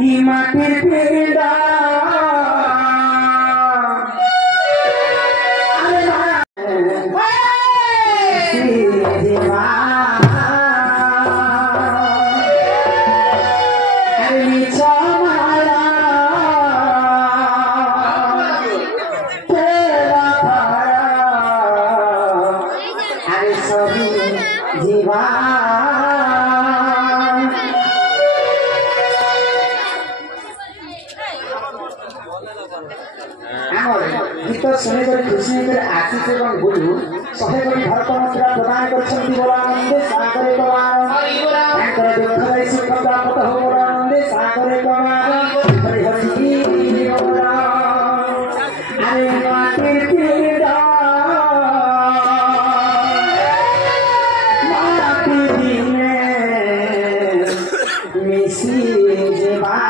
মাটির পিড়া गीत शुणी खुशी आशीष एवं गुरु शहे कोटी भारत मुद्रा प्रदान करछंती बोलानंदे सागरे कमार दुख सुख प्राप्त हो बोलानंदे सागरे कमार हरि हरि बोला अरे माटी पीड़ा माटी दिने मिसी जेबा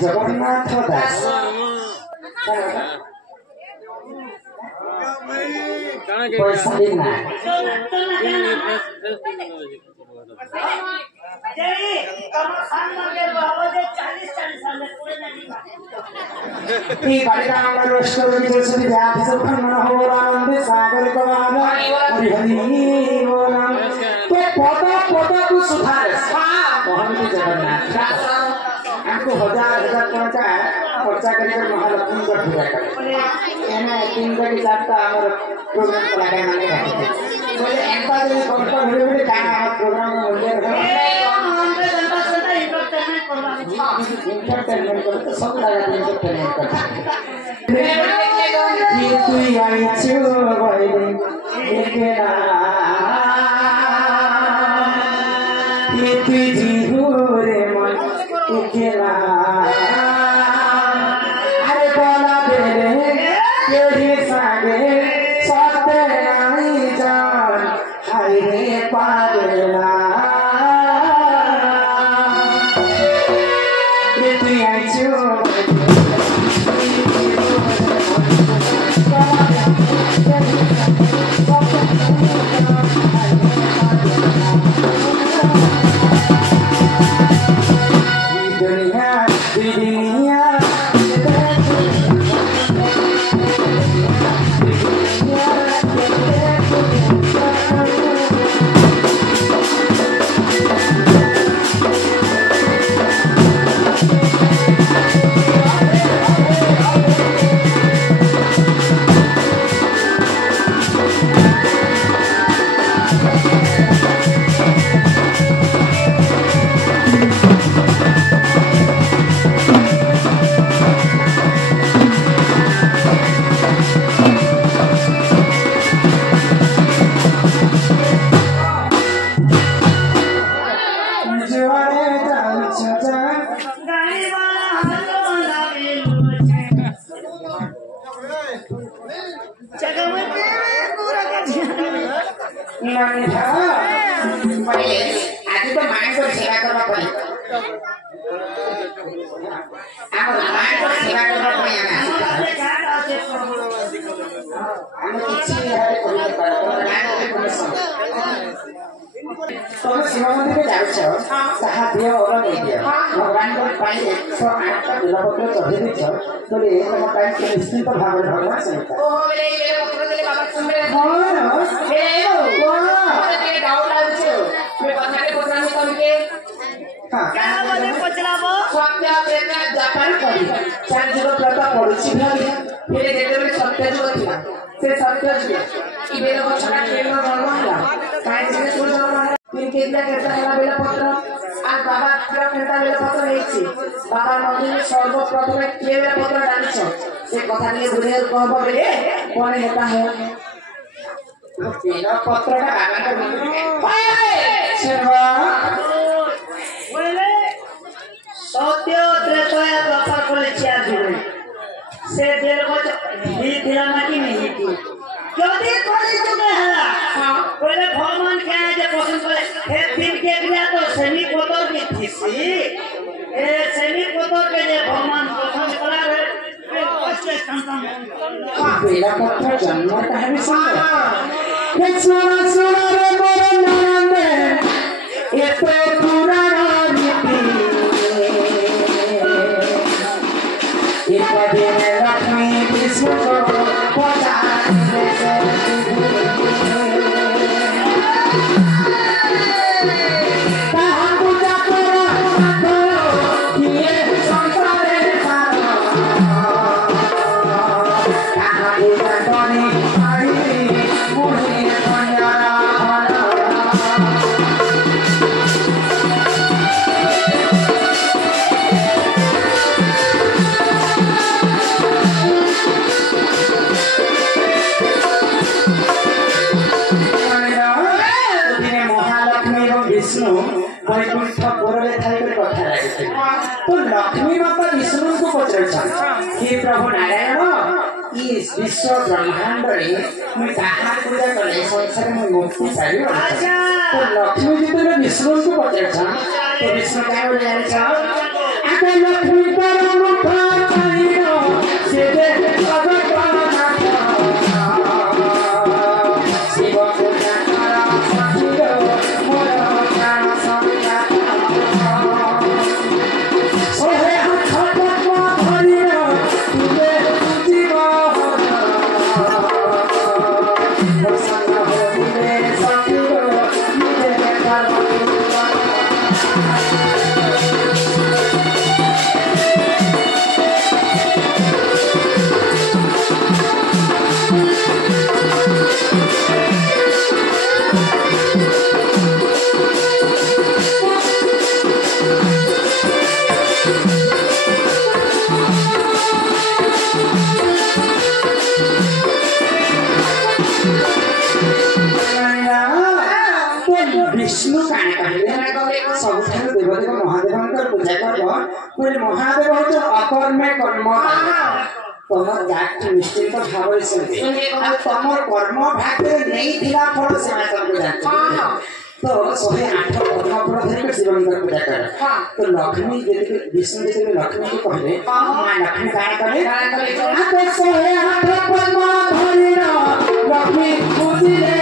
जगन्नाथ दास पैसा देना ಈ ಬಲಿರಾಮನಷ್ಟು ವಿಜಯಿಸಿ ವ್ಯಾಪಿಸುತ್ತನ್ನ ಹೋರಾನಂದ ಸಾಗರಿಕವಾದ ಹರಿ ಹರಿ ಓಂ तो पौधा पौधा को सुधार मोहन की जगन्नाथ हमको हजार खर्चा करके महालक्ष्मी का पूजा करे एना 3 का जाता हमारा प्रोग्राम को लगा माने रखे बोले एक बार ये कौन-सा बड़े-बड़े का प्रोग्राम में बोल रहे हैं जनता जनता इंटरटेनमेंट को तो सब लगा इंटरटेनमेंट करते ये तू आई छु भाई एकेला ये तुझी हो रे मन एकेला अरे बोला बेरे तेरे संगे साथे आई जान हाय रे पागला ये तू आई छु आज तो मां को सेवा करना पड़े आप मां को सेवा करना पड़े हम किसी है तो शिव मंदिर के जाउछ साहा दियो और नहीं दियो भगवान को पाई 108 का बिलपत्र चढ़े दियो तो ये तम काई के निश्चित भाव में भगवान से ओ बोले ये पत्र देले बाबा सुनबे हां हे ओ के डाउट आछो मैं कथारे पत्रानी करके हां क्या बोले पचराबो सत्य प्रेरणा जापान करी चार जुग प्रथा पड़छि भाई फिर जेते में सत्य जुग थिला से सत्य जुग ई बेल गछना केनो गणला काई से सुन फिर केतना केता हला बेल पत्र আর বাবা পুরা কেতা বেল পত্র নেইছি বাবা মন্দিরে সর্বপ্রথমে কে বেল পত্র ডালিছ সে কথা নিয়ে বুঝে কব বলে কোনে হেতা হয় বেল পত্রটা বাবাকে বলে সেবা বলে সত্য ত্রেতয়া ব্যাপার করেছি আর দিবে সে বেল পত্র হি দিলা নাকি নেই যদি কলি তুমি হলা বলে ভগবান কে যে পছন্দ করে হে দিন কে দিয়া তো সেমি পতর কি থিসি এ সেমি পতর কে যে ভগবান পছন্দ করা রে কষ্টে সন্তান বেলা পত্র জন্ম কাহিনী শুনো হে সোনা সোনা রে মোর নন্দে এত পুরানো রীতি এপদে লক্ষ্মী বিষ্ণু পূজা तो लक्ष्मी माता विष्णु को पचरछन हे प्रभु नारायण ई विश्व ब्रह्मांड रे मैं ताहा पूजा करे संसार में मुक्ति पाइबो अच्छा तो लक्ष्मी जी तो विष्णु को पचरछन तो विष्णु का बोले जाने छ आके लक्ष्मी पर मुख पाइबो से दे जगत नाथ शिव पूजा करा सखियो मोर प्राण संगा बोले महादेव हो तो अकर्मे कर्म तमर जात निश्चित भाव से तमर कर्म भाग्य नहीं थिला फल से सब जानते तो 108 पद्म धर शिव मंदिर पूजा कर तो लक्ष्मी जब विष्णु जब लक्ष्मी को कहले मां लक्ष्मी काय करे आ तो 108 पद्म धरिना लक्ष्मी खुशी रे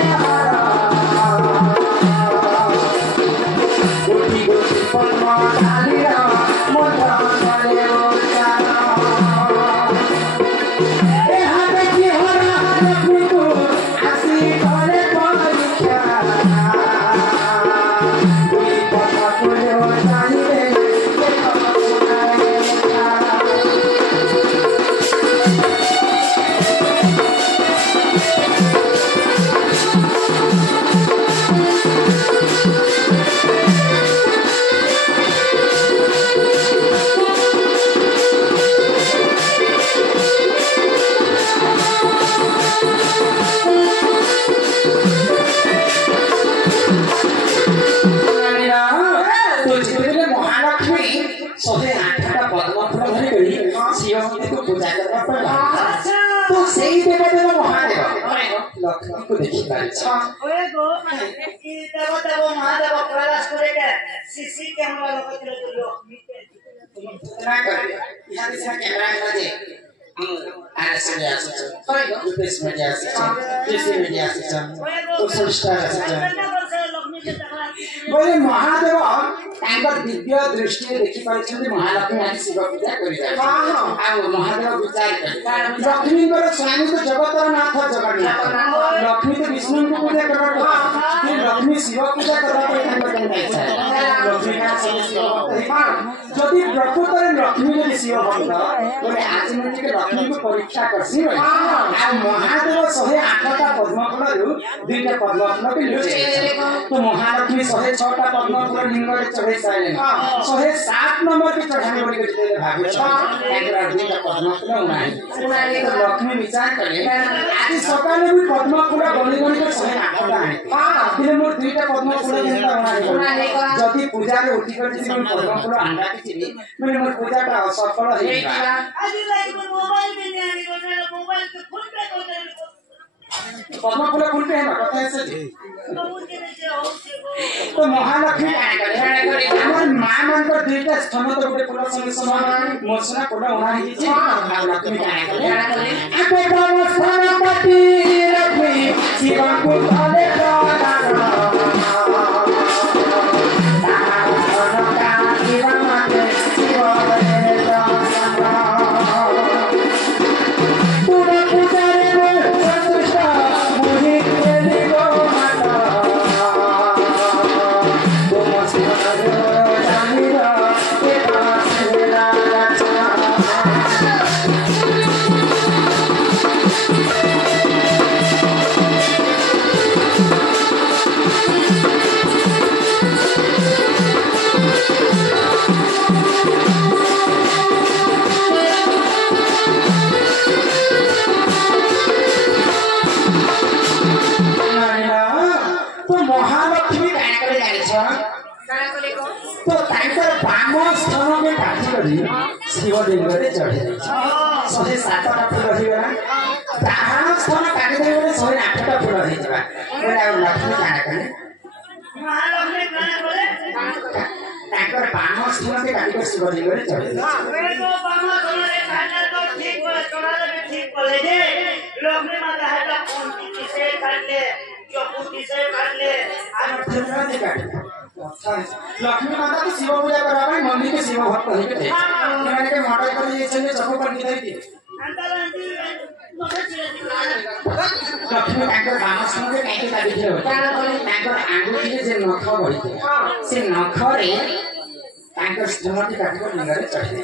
गोटी गोटी पद्म धारिना मोटा करे ए हाथ की हरा लक्ष्मी को आसी करे परीक्षा तो सही देवदेव महादेव लक्ष्मी को देखी पारे ओए गो की देवदेव महादेव प्रयास करे के सीसी कैमरा लगत रहे लक्ष्मी ना कर यहां से कैमरा लगे आरएस मीडिया से ओए गो यूपीएस मीडिया से टीसी मीडिया से तो संस्कार से बोले महादेव तांकर दिव्य दृष्टि देखि पाइछन्ते महालक्ष्मी आदि शिव पूजा करि जाय आ महादेव विचार करे लक्ष्मी को स्वामी तो जगतर नाथ जगन्नाथ लक्ष्मी तो विष्णु को पूजा करबा कि लक्ष्मी शिव पूजा करबा पर तांकर केना इच्छा लक्ष्मी का शिव भक्त जदि प्रकृତରେ लक्ष्मी ଯଦି शिव भक्त बोले आज मुझे के लक्ष्मी को परीक्षा करसी आ महादेव 108टा पद्मफुलरु 2टा पद्मफुल के लुचे तो महालक्ष्मी 106 टा पद्मफुल लिंग रे चढ़े साइले 107 नंबर के चढ़ाने बोली के भागे एकरा 2टा पद्मफुल उनाई तो लक्ष्मी विचार करे आज सकाले भी पद्मफुल गणी गणी के 108 टा आनी दिने मोर 2टा पद्मफुल जेंता उनाई जति पूजा रे उठी कर दिसी पद्मफुल आंडा किछि माने मोर पूजाटा असफल हेइबा आज लाइक मोबाइल में नहीं आनी को मोबाइल के फुल पे को पद्मफुल फुल पे है ना पता है से तो महालक्ष्मी हमर मां मन को 2टा स्तन तो गोटे फुल संगे समान मोसना कोडा उना ही छी महालक्ष्मी आके बाबा स्थान पति लक्ष्मी शिव को ताले शिव लिंग रे चढ़े 107 टा फूल हिबा ताहान स्थान काटी दे बोले 108 टा फूल हिबा बोले लक्ष्मी काना कने महालक्ष्मी काना बोले ताकर बाम स्थान के काटी कर शिव लिंग रे चढ़े ओए गो बाम स्थान रे काटा तो ठीक बोले चढ़ाले भी ठीक बोले जे लक्ष्मी माता है तो कौन किसे काट ले जो पुटी से काट ले आन फूल ने काट लक्ष्मी माता तो शिव पूजा करा भाई मम्मी के शिव भक्त होई के मैंने के मॉडल कर ये चले चको पर निकाई थी लक्ष्मी तांकर बामस के काटी काटी थे तांकर आंगुठी के जे नख बढी थे से नख रे तांकर स्तनटी काटी को लिंग रे चढ़ी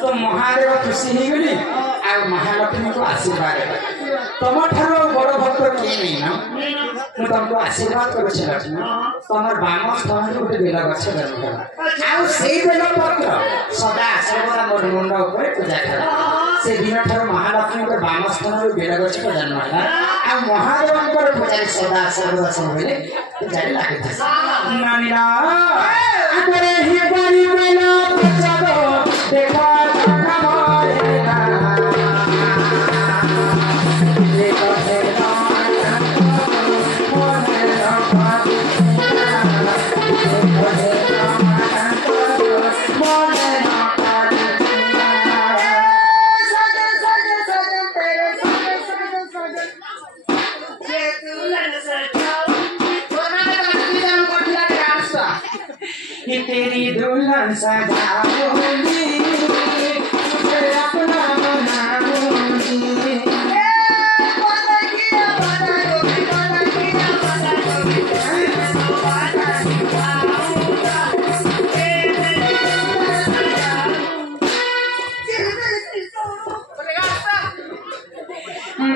तो महादेव खुशी ही गली आ महालक्ष्मी को आशीर्वाद तम ठारो बड़ भक्त के नहीं ना मु तुमको आशीर्वाद कर छ लक्ष्मी तमर बाम स्थान गोटे बेला गछ गछ आ सेई बेला पत्र सदा सर्वदा मोर मुंड ऊपर पूजा कर से दिन ठारो महालक्ष्मी को बाम स्थान बेला गछ को जन्म होला आ महादेव को पूजा सदा सर्वदा सब बेले पूजा लागे नानीरा आगरे ही बारी मेला बचाओ देखो ना मोरे ना देखो ना मोरे ना तेरी दुल्हन सजाऊंगी तुझे अपना बनाऊंगी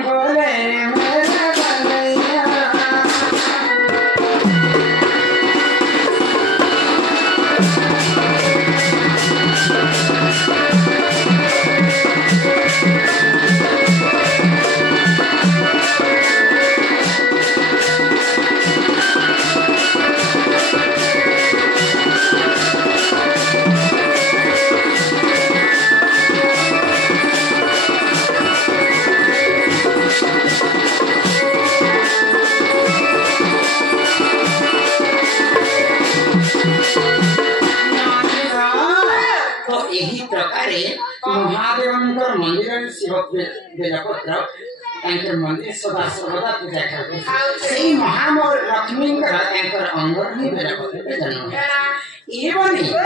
बोले मेरा बलैया यही प्रकार महादेवंकर मंदिर शिव बेलपत्र मंदिर सदा सर्वदा पूजा करते महामोर लक्ष्मी अंगर ही बेलपत्र जन्म